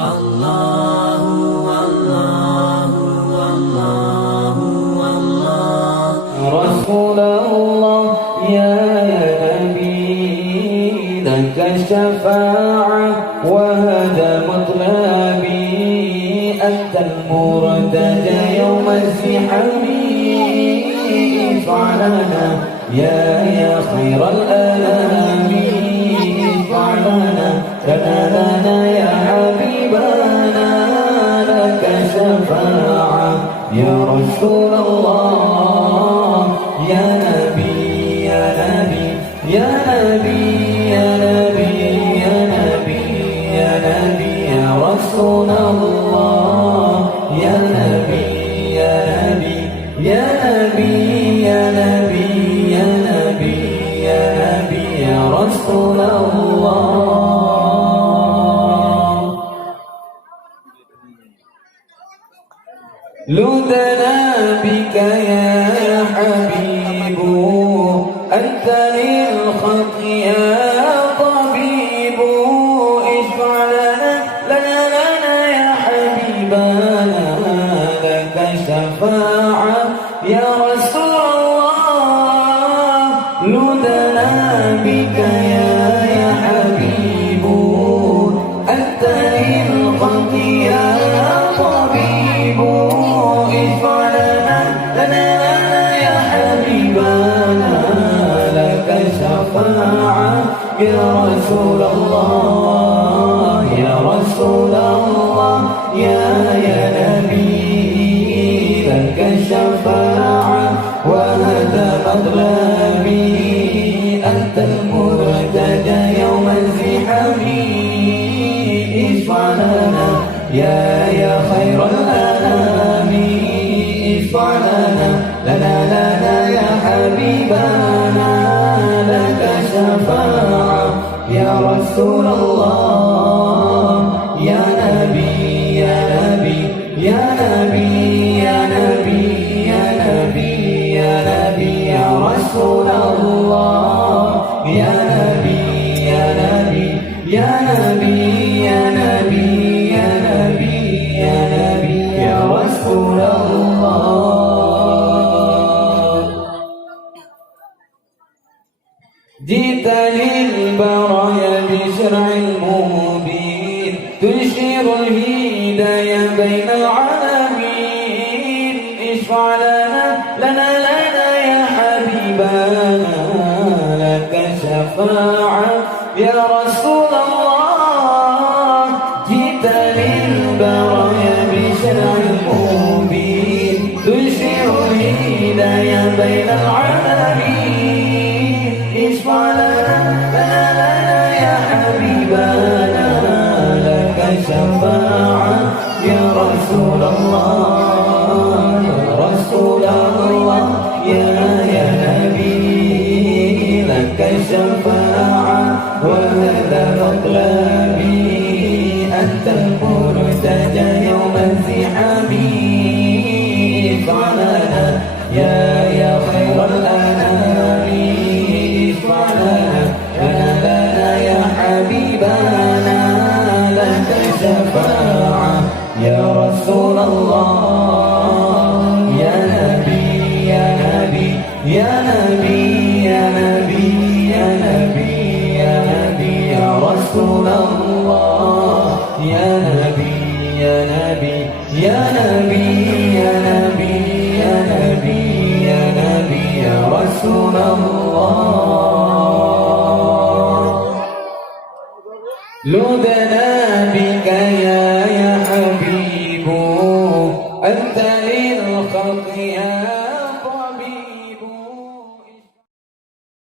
الله الله الله الله رسول الله يا نبي لك الشفاعة وهذا مطلبي أنت المرتجى يوم الزحام اشفع لنا يا خير الأنام اشفع لنا لنا يا حبيبنا لك شفاعة يا رسول الله يا نبي يا نبي يا نبي يا نبي يا نبي يا نبي يا رسول الله يا نبي يا نبي يا نبي يا نبي يا نبي يا نبي يا رسول الله لدنا بك يا حبيب أنت للخلق يا طبيب اشفع لنا يا حبيبنا لك شفاعة يا رسول الله لدنا بك يا حبيب أنت للخلق يا طبيب اشفع لنا يا حبيبنا لك شفاعة يا رسول الله يا رسول الله يا نبي لك الشفاعة وهذا مطلبي أنت المرتجى يوم الزحام اشفع لنا يا خير الأنام اشفع لنا يا حبيبنا لك شفاعة يا رسول الله يا نبي يا نبي يا نبي يا نبي يا نبي يا نبي يا رسول الله يا نبي يا نبي يا نبي يا نبي يا نبي يا نبي يا رسول الله جئت للبرايا بشرع المبين تنشر الهداية بين العالمين اشفع لنا يا حبيبنا لك شفاعة يا رسول الله جئت للبرايا بشرع المبين تنشر الهداية بين العالمين اشفع لنا يا حبيبنا لك شفاعة يا رسول الله يا رسول الله يا نبي لك شفاعة وهذا مطلبي أنت المرتجى يوم الزحام اشفع لنا يا خير الأنام اشفع لنا يا حبيبنا لك شفاعة يا رسول الله يا نبي يا نبي يا نبي يا نبي يا نبي يا نبي يا رسول الله يا نبي يا نبي يا نبي يا نبي يا نبي يا نبي يا رسول الله لدنا بك يا حبيب أنت للخلق يا